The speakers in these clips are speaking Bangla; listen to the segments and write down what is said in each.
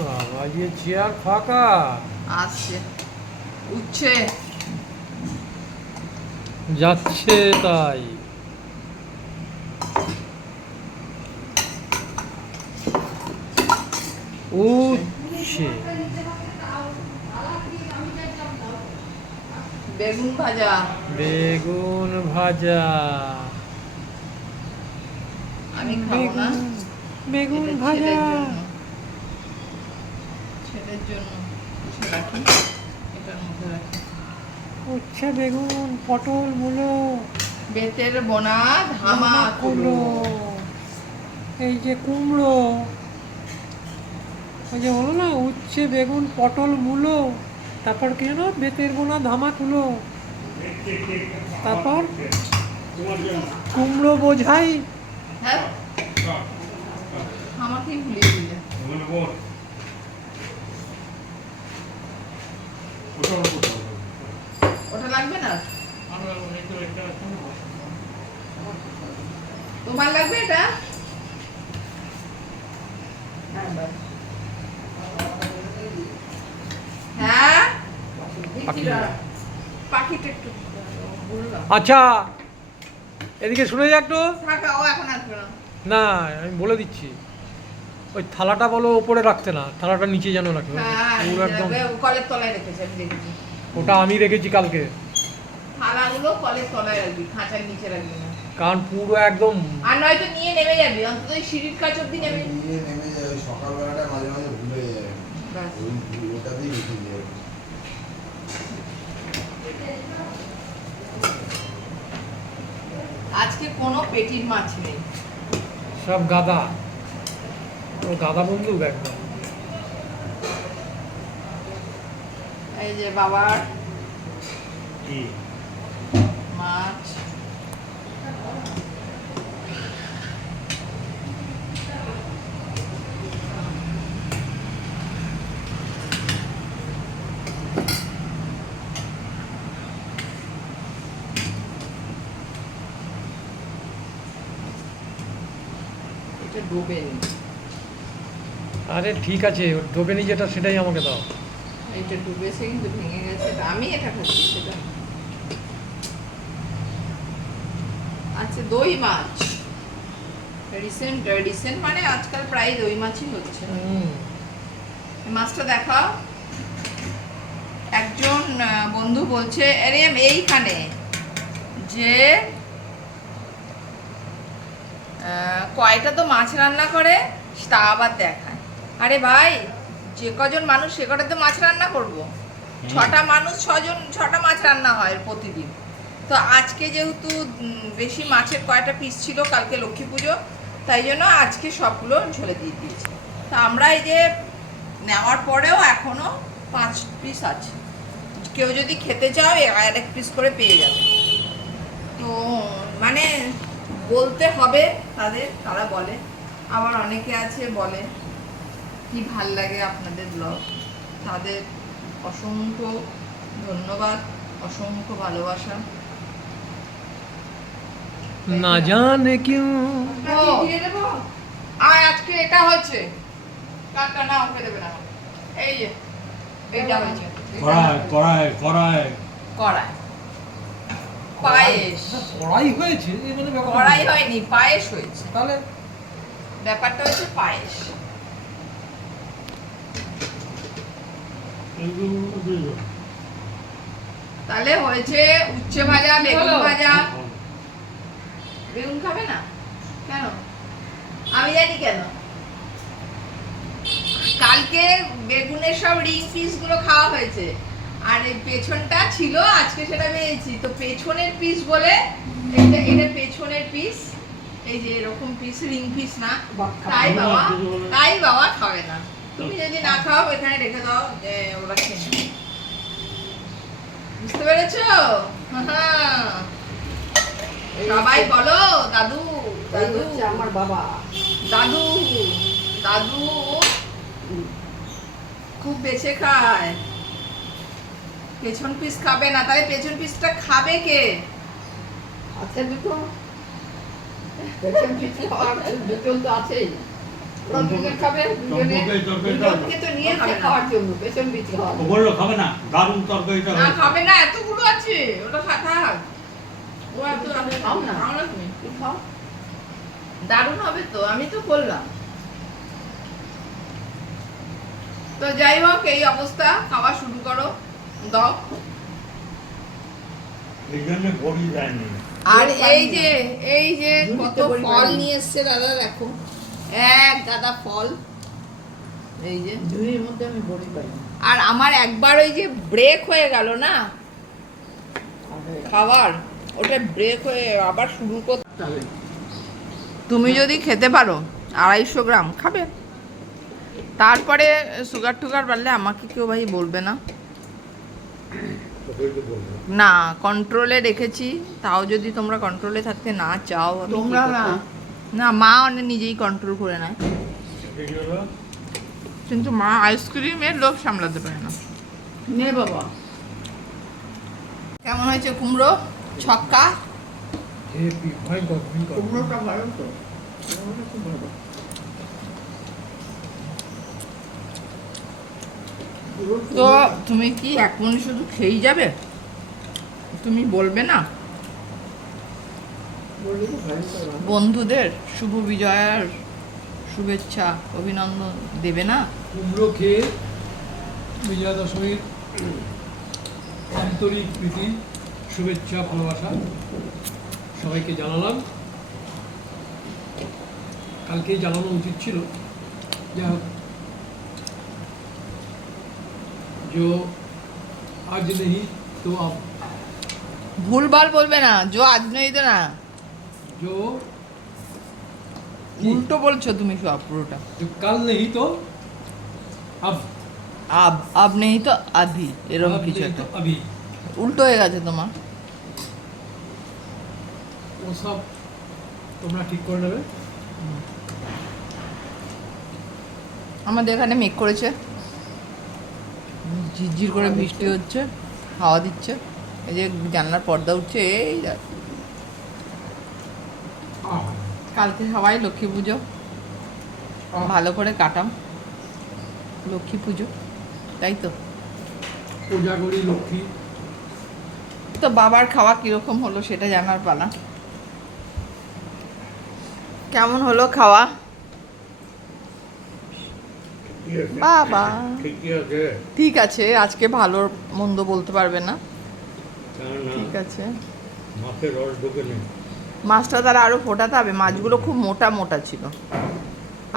বাবা যে চেয়ার ফাঁকা। আসছে উঠছে। যাচ্ছে তাই। উঠছে। বেগুন ভাজা। বেগুন ভাজা। আমি খাব না। বেগুন ভাজা। ছেলের জন্য। রাখি। এটার মধ্যে রাখি। উচ্ছে বেগুন পটল মূলো। বেতের বোনা ধামা কুলো। এই যে কুমড়ো। ওই যে হলো না উচ্ছে বেগুন পটল মূলো। তারপর কি জানো? বেতের বোনা ধামা কুলো তারপর কুমড়ো বোঝাই। হ্যাঁ? আমাকেই ভুলিয়ে দিলে ওটা লাগবে না তোমার লাগবে এটা? হ্যাঁ। হ্যাঁ? পাখি। পাখিটা। একটু আচ্ছা এদিকে শুনে যা একটু। থাকা ও এখন আসবে না। আমি বলে দিচ্ছি। ওই থালাটা বলো ওপরে রাখতে না। থালাটা নিচে যেন রাখে। হ্যাঁ পুরো একদম কলের তলায় রেখেছে ওটা আমি রেখেছি কালকে। থালাগুলো কলের তলায় রাখবি খাঁচার নিচে রাখবি না। কারণ পুরো একদম আর নয়তো নিয়ে নেমে যাবি অন্তত ওই সিঁড়ির কাছ অব্দি নেমে নিয়ে নেমে যাবে সকালবেলাটা মাঝে মাঝে ভুলে যাবে। ওই ওটাতেই রেখে যাবে আজকে কোনো পেটির মাছ নেই। সব গাদা। ও গাদা বন্দুক একদম এই যে বাবার মাছ। আরে ঠিক আছে ডোবেনি যেটা সেটাই আমাকে দাও। এটা ডুবেছে কিন্তু ভেঙে গেছে আমি এটা খাচ্ছি সেটা আচ্ছা দই মাছ। রিসেন্ট রিসেন্ট মানে আজকাল প্রায় দই মাছই হচ্ছে। হুম। মাছটা দেখাও। একজন বন্ধু বলছে আরে এইখানে যে কয়টা তো মাছ রান্না করে তা আবার দেখায়। আরে ভাই যে কজন মানুষ সে কটা তো মাছ রান্না করব? ছটা মানুষ ছজন ছটা মাছ রান্না হয় প্রতিদিন। তো আজকে যেহেতু বেশি মাছের কয়টা পিস ছিল কালকে লক্ষ্মী পুজো তাই জন্য আজকে সবগুলো ঝোলে দিয়ে দিয়েছি। তা আমরা এই যে নেওয়ার পরেও এখনও পাঁচ পিস আছে। কেউ যদি খেতে চাও এক পিস করে পেয়ে যাবে। তো মানে বলতে হবে তাদের তারা বলে। আবার অনেকে আছে বলে কি ভালো লাগে আপনাদের ব্লগ তাদের অসংখ্য ধন্যবাদ অসংখ্য ভালোবাসা। না জানে কিউ। আর আজকে এটা হচ্ছে কাটটা না ওকে দেবে না। এই যে এইটা হয়েছে। কড়াই কড়াই কড়াই। কড়াই। পায়েস। কড়াই হয়েছে এই মানে কড়াই হয়নি পায়েস হয়েছে। তাহলে? ব্যাপারটা হচ্ছে পায়েস। তাহলে হয়েছে উচ্ছে ভাজা বেগুন ভাজা। বেগুন খাবে না? কেন? আমি জানি কেন। কালকে বেগুনের সব রিং পিসগুলো খাওয়া হয়েছে। আর এই পেছনটা ছিল আজকে সেটা পেয়েছি তো পেছনের পিস বলে এটা এটা পেছনের পিস এই যে এরকম পিস রিং পিস না? তাই বাবা তাই বাবা খাবে না। তুমি যদি না খাও এখানে রেখে দাও যে ওরা খেয়ে বুঝতে পেরেছ? হ্যাঁ। সবাই বলো দাদু দাদু। আমার বাবা। দাদু দাদু। খুব বেছে খায়। পেছন পিস খাবে না তাহলে পেছন পিসটা খাবে কে? আছে দুটো। পেছন খাওয়ার তো আছেই। খাবে না। দারুণ তরকারিটা খাবে না এতগুলো আছে ওটা থাক। দারুণ হবে তো আমি তো বললাম। তো যাই হোক এই অবস্থা খাওয়া শুরু করো। দাও। আর এই যে এই যে কত ফল নিয়ে এসছে দাদা দেখো। এক গাদা ফল। এই যে। ঝুড়ির মধ্যে আমি বড়ি পাই আর আমার একবার ওই যে ব্রেক হয়ে গেল না? খাবার। ওটা ব্রেক হয়ে আবার শুরু করতে হবে তুমি যদি খেতে পারো আড়াইশো গ্রাম খাবে। তারপরে সুগার টুগার বাড়লে আমাকে কেউ ভাই বলবে না। না কন্ট্রোলে রেখেছি তাও যদি তোমরা কন্ট্রোলে থাকতে না চাও তোমরা না। না মা অনেক নিজেই কন্ট্রোল করে নেয়। কিন্তু মা আইসক্রিমের লোভ সামলাতে পারে না। নে বাবা। কেমন হয়েছে কুমড়ো? ছক্কা? কুমড়োটা ভালো তো। খুব ভালো তো তুমি কি এক মনে শুধু খেয়েই যাবে? তুমি বলবে না। বন্ধুদের শুভ বিজয়ার শুভেচ্ছা, অভিনন্দন দেবে না? কুমড়ো খেয়ে বিজয়া দশমীর আন্তরিক প্রীতি, শুভেচ্ছা, ভালোবাসা সবাইকে জানালাম। কালকেই জানানো উচিত ছিল। যাই হোক जो आज नहीं तो अब ভুলভাল বলবে না জো আজ নেই তো না जो উল্টো বলছো তুমি সব পুরোটা जो कल नहीं तो अब আব আব নেই তো আভি এরকম अब কিছু नहीं একটা तो अभी উল্টো হয়ে গেছে তোমার ও সব তোমরা ঠিক করে নেবে আমাদের এখানে মেঘ করেছে ঝিরঝির করে বৃষ্টি হচ্ছে হাওয়া দিচ্ছে এই যে জানলার পর্দা উঠছে এই কালকে সবাই লক্ষ্মী পুজো ভালো করে কাটাম লক্ষ্মী পুজো তাই তো? পূজা করি লক্ষ্মী। তো বাবার খাওয়া কীরকম হলো সেটা জানার পালা। কেমন হলো খাওয়া। বাবা। ঠিক আছে আজকে ভালো মন্দ বলতে পারবে না। ঠিক আছে। মাছটা তারা আরও ফোটাতে হবে মাছগুলো খুব মোটা মোটা ছিল।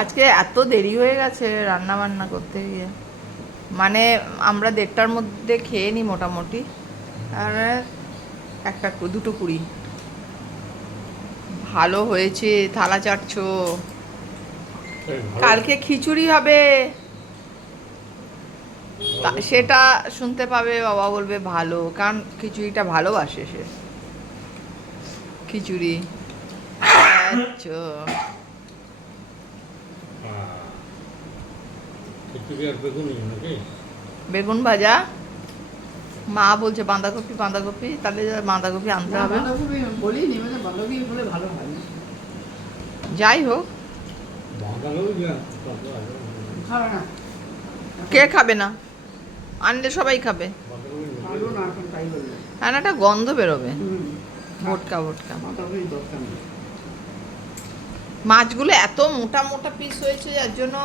আজকে এত দেরি হয়ে গেছে রান্না বান্না করতে গিয়ে। মানে আমরা দেড়টার মধ্যে খেয়ে নিই মোটামুটি। আর একটা দুটো কুড়ি। ভালো হয়েছে থালা চাটছো। কালকে খিচুড়ি হবে। সেটা শুনতে পাবে বাবা বলবে ভালো কারণ খিচুড়িটা ভালোবাসে সে। খিচুড়ি। আচ্ছা। বেগুনি ভাজা। মা বলছে বাঁধাকপি বাঁধাকপি তাহলে বাঁধাকপি আনতে হবে। যাই হোক। কে খাবে না? আনলে সবাই খাবে। আর একটা গন্ধ বেরোবে। ভোটকা ভোটকা। মাছগুলো এত মোটা মোটা পিস হয়েছে যার জন্য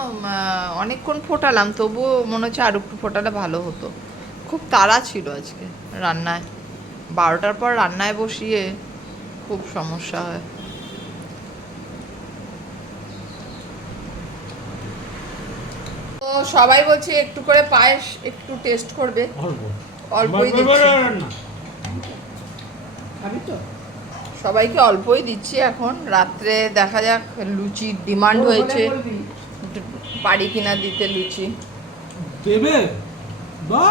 অনেকক্ষণ ফোটালাম তবুও মনে হচ্ছে আর একটু ফোটালে ভালো হতো। খুব তাড়া ছিল আজকে রান্নায়। বারোটার পর রান্নায় বসিয়ে খুব সমস্যা হয়। সবাই বলছে একটু করে পায়েস একটু টেস্ট করবে। অল্প। অল্পই দিচ্ছি। বাবার তো? সবাইকে অল্পই দিচ্ছি এখন। রাত্রে দেখা যাক লুচির ডিমান্ড হয়েছে। পারি কিনা দিতে লুচি। দেবে? বা।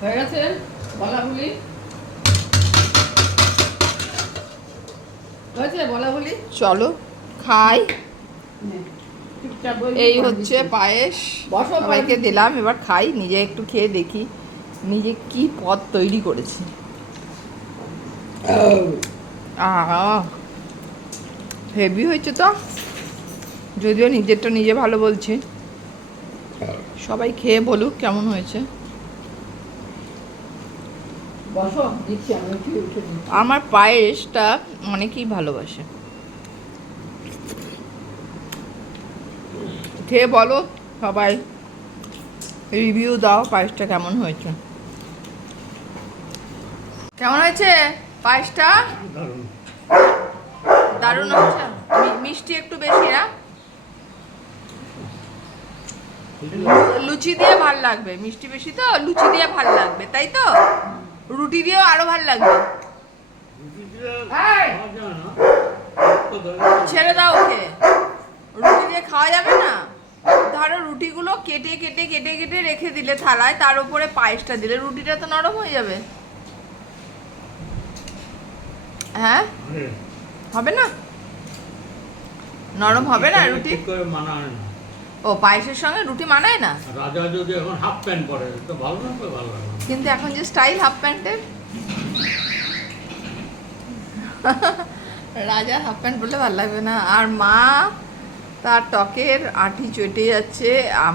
হয়ে গেছে? হয়েছে চলো। খাই। এই হচ্ছে পায়েস। সবাইকে দিলাম এবার খাই নিজে একটু খেয়ে দেখি নিজে কি পদ তৈরি করেছি। হেভি হয়েছে তো। যদিও নিজেরটা নিজে ভালো বলছি। সবাই খেয়ে বলুক কেমন হয়েছে। আমার পায়েসটা অনেকেই ভালোবাসে। খেয়ে বলো সবাই। রিভিউ দাও পায়েসটা কেমন হয়েছে? কেমন হয়েছে পায়েসটা দারুণ। হচ্ছে মিষ্টি একটু বেশি না লুচি দিয়ে ভালো লাগবে। মিষ্টি বেশি তো লুচি দিয়ে ভালো লাগবে তাই তো? রুটি দিয়েও আরও ভালো লাগবে। ছেড়ে দাও ওকে। রুটি দিয়ে খাওয়া যাবে না? ধরো রুটিগুলো কেটে কেটে কেটে কেটে রেখে দিলে থালায় তার উপরে পায়েসটা দিলে রুটিটা তো নরম হয়ে যাবে। হ্যাঁ? হবে না? নরম হবে না রুটি? ও পায়েসের সঙ্গে রুটি মানায় না? রাজা যদি এখন হাফ প্যান্ট পরে তো ভালো না তো ভালো লাগে কিন্তু এখন যে স্টাইল হাফ প্যান্টের রাজা হাফ প্যান্ট বললে ভালো লাগবে না। আর মা তার টকের আঁটি চটে যাচ্ছে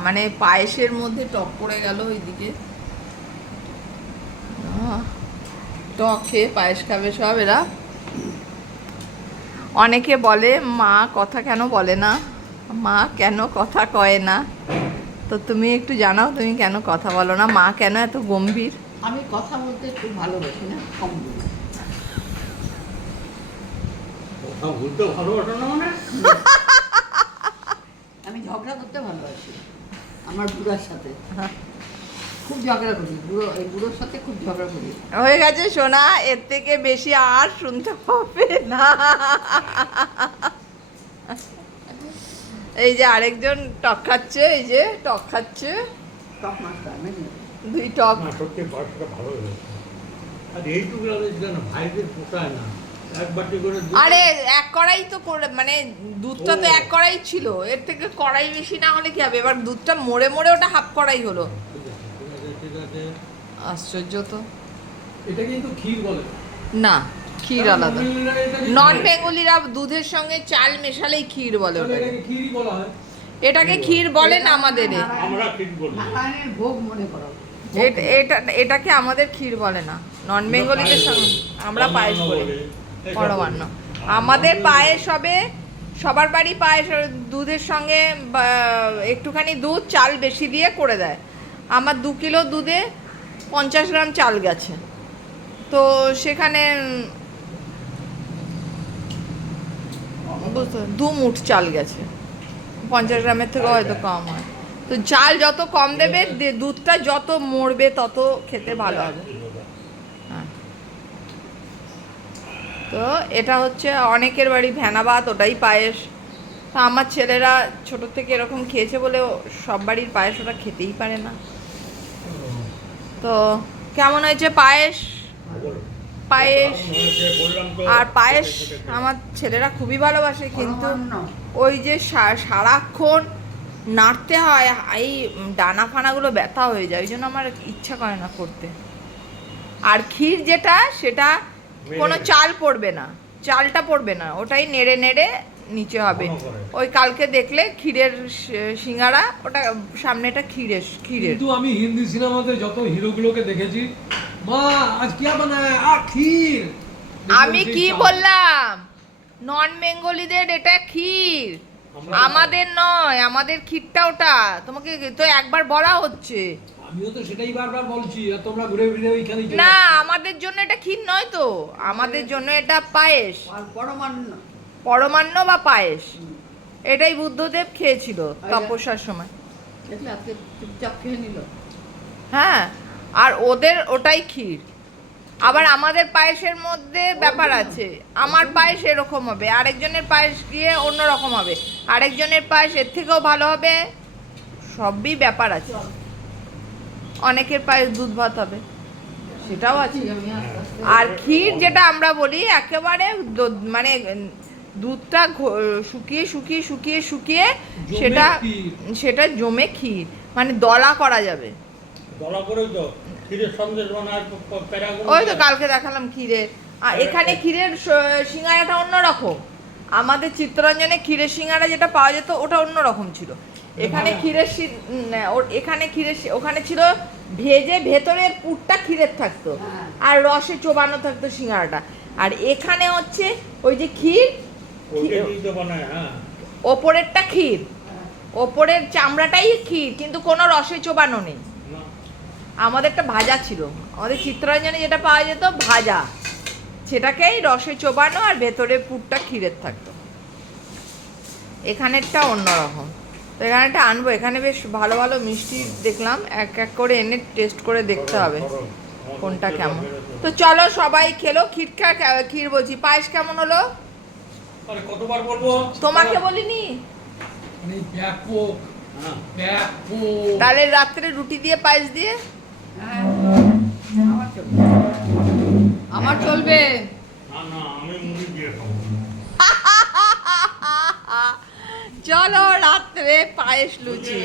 মানে পায়েসের মধ্যে টক পড়ে গেল ওইদিকে। টক খেয়ে পায়েস খাবে সব এরা। অনেকে বলে মা কথা কেন বলে না? মা কেন কথা কয় না? তো তুমি একটু জানাও তুমি কেন কথা বলো না? মা কেন এত গম্ভীর? আমি কথা বলতে একটু ভালোবাসি না কম বলি। কথা বলতে ভালোবাসো না মানে? ঝগড়া করতে ভালোবাসি আমার বুড়ার সাথে। খুব ঝগড়া করি বুড়ো এই বুড়োর সাথে খুব ঝগড়া করি। হয়ে গেছে সোনা এর থেকে বেশি আর শুনতে হবে না। এই যে আরেকজন টক খাচ্ছে এই যে টক খাচ্ছে। টক নাকি? দুই টক। না সত্যি বয়সটা ভালো হয়েছে। আর এইটুকু ভাইদের পোষায় না। আরে এক কড়াই তো করে মানে দুধটা তো এক কড়াই ছিল। এর থেকে কড়াই বেশি না হলে কি হবে? এবার দুধটা মরে মরে ওটা হাফ কড়াই হলো। আশ্চর্য তো। এটা কিন্তু ক্ষীর বলে। না ক্ষীর আলাদা। নন বেঙ্গলিরা দুধের সঙ্গে চাল মেশালেই ক্ষীর বলে ওটাকে। এটাকে ক্ষীরই বলা হয়। এটাকে ক্ষীর আমাদের বলি। মনে করো। এট- এটা এটাকে আমাদের ক্ষীর বলে না। নন বেঙ্গলিদের সঙ্গে আমরা পায়েস বলি। পরমান্ন। আমাদের পায়েস হবে সবার বাড়ি পায়েস দুধের সঙ্গে একটুখানি দুধ চাল বেশি দিয়ে করে দেয়। আমার দু কিলো দুধে পঞ্চাশ গ্রাম চাল গেছে। তো সেখানে বুঝতে দু মুঠ চাল গেছে। পঞ্চাশ গ্রামের থেকে হয়তো কম হয়। তো চাল যত কম দেবে দুধটা যত মরবে তত খেতে ভালো হবে হ্যাঁ। তো এটা হচ্ছে অনেকের বাড়ি ভেনা ভাত ওটাই পায়েস। তো আমার ছেলেরা ছোট থেকে এরকম খেয়েছে বলে সব বাড়ির পায়েস ওটা খেতেই পারে না। তো কেমন হয়েছে পায়েস? পায়েস আর পায়েস আমার ছেলেরা খুবই ভালোবাসে কিন্তু ওই যে সারাক্ষণ নাড়তে হয় এই ডানা ফানাগুলো ব্যথা হয়ে যায় ওই জন্য আমার ইচ্ছা করে না করতে। আর ক্ষীর যেটা সেটা কোনো চাল পড়বে না চালটা পড়বে না ওটাই নেড়ে নেড়ে নিচে হবে। ওই কালকে দেখলে ক্ষীরের সিঙ্গারা ওটা সামনেটা ক্ষীরের ক্ষীরের। কিন্তু আমি হিন্দি সিনেমাতে যত হিরোগুলোকে দেখেছি মা আজ কিয়া বানায়? আ ক্ষীর। আমি কি বললাম? নন বেঙ্গলিদের এটা ক্ষীর। আমাদের নয় আমাদের ক্ষীরটা ওটা। তোমাকে তো একবার বলা হচ্ছে। আমিও তো সেটাই বারবার বলছি আর তোমরা ঘুরে ফিরে ওইখানেই না আমাদের জন্য এটা ক্ষীর নয় তো। আমাদের জন্য এটা পায়েস। পরমান্ন। পরমান্ন বা পায়েস। এটাই বুদ্ধদেব খেয়েছিল তপস্যার সময়। চুপচাপ খেয়ে নিল। হ্যাঁ আর ওদের ওটাই ক্ষীর। আবার আমাদের পায়েসের মধ্যে ব্যাপার আছে। আমার পায়েস এরকম হবে আরেকজনের পায়েস গিয়ে অন্য রকম হবে। আরেকজনের পায়েস এর থেকেও ভালো হবে। সবই ব্যাপার আছে। অনেকের পায়েস দুধ ভাত হবে। সেটাও আছে। আর ক্ষীর যেটা আমরা বলি একেবারে মানে দুধটা শুকিয়ে শুকিয়ে শুকিয়ে শুকিয়ে সেটা সেটা জমে ক্ষীর। মানে দলা করা যাবে। দলা করে তো ক্ষীরের সন্দেশ বানায় ওই তো কালকে দেখালাম ক্ষীরের আর এখানে ক্ষীরের সিঙ্গারাটা অন্যরকম। আমাদের চিত্তরঞ্জনে ক্ষীরের সিঙ্গারা যেটা পাওয়া যেত ওটা অন্য রকম ছিল। এখানে ক্ষীরের ওর- এখানে ক্ষীরের ওখানে ছিল ভেজে ভেতরের পুরটা ক্ষীরের থাকতো। হ্যাঁ। আর রসে চোবানো থাকতো সিঙ্গারাটা। আর এখানে হচ্ছে ওই যে ক্ষীর হ্যাঁ। ওপরেরটা ক্ষীর। ওপরের চামড়াটাই ক্ষীর কিন্তু কোনো রসে চোবানো নেই। আমাদেরটা ভাজা ছিল। আমাদের চিত্তরঞ্জনে যেটা পাওয়া যেত ভাজা। সেটাকেই রসে চোবানো আর ভেতরে পুরটা ক্ষীরের থাকতো। এখানেরটা অন্যরকম। তো এখানেটা আনব। এখানে বেশ ভালো ভালো মিষ্টি দেখলাম। এক এক করে এনে টেস্ট করে দেখতে হবে কোনটা কেমন। তো। চলো সবাই খেলো। ক্ষীর খা ক্ষীর বলছি। পায়েস কেমন হলো? কতবার বলব? তোমাকে বলিনি? মানে হ্যাঁ। তাহলে রাত্রে রুটি দিয়ে পায়েস দিয়ে? হ্যাঁ আমার চলবে। আমার চলবে? না না আমি মুড়ি দিয়ে খাব। চলো রাত্রে পায়েস লুচি।